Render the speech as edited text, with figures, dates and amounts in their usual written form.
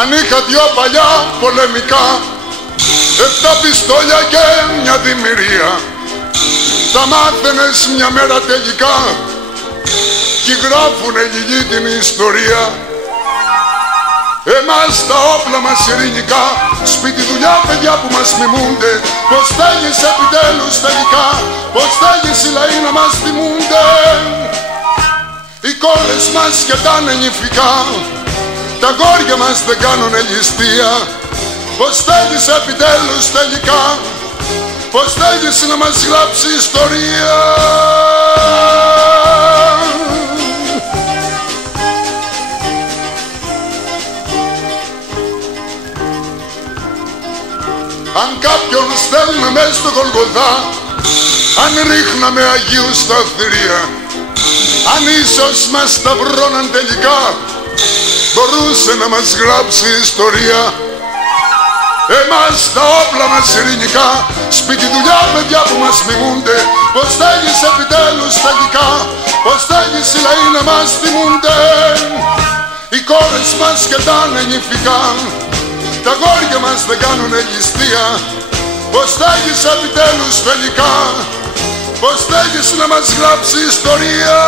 Αν είχα δυο παλιά πολεμικά, 7 πιστόλια και μια δημιουργία, θα μάθαινες μια μέρα τελικά κι γράφουνε λυγή την ιστορία. Εμάς τα όπλα μας ειρηνικά, σπίτι δουλειά παιδιά που μας μιμούνται. Πως θέλεις επιτέλους τελικά, πως θέλεις οι λαοί να μας τιμούνται. Οι κόρες μας σκετάνε νηφικά, τα γόρια μας δεν κάνουνε ληστεία. Πως θέλεις επιτέλους τελικά, πως θέλεις να μας γράψει ιστορία. Αν κάποιον στέλνουμε μες στο Γολγοθά, αν ρίχναμε Αγίους στα θηρία, αν ίσως μας σταυρώναν τελικά, μπορούσε να μας γράψει ιστορία. Εμάς τα όπλα μας ειρηνικά, σπίτι δουλειά παιδιά που μας μιμούνται. Πως θέλεις επιτέλους τελικά, πως θέλεις οι λαοί να μας τιμούνται. Οι κόρες μας σκετάνε νηφικά, τα γόρια μας δεν κάνουνε ληστεία. Πως θέλεις επιτέλους τελικά, πως θέλεις να μας γράψει ιστορία.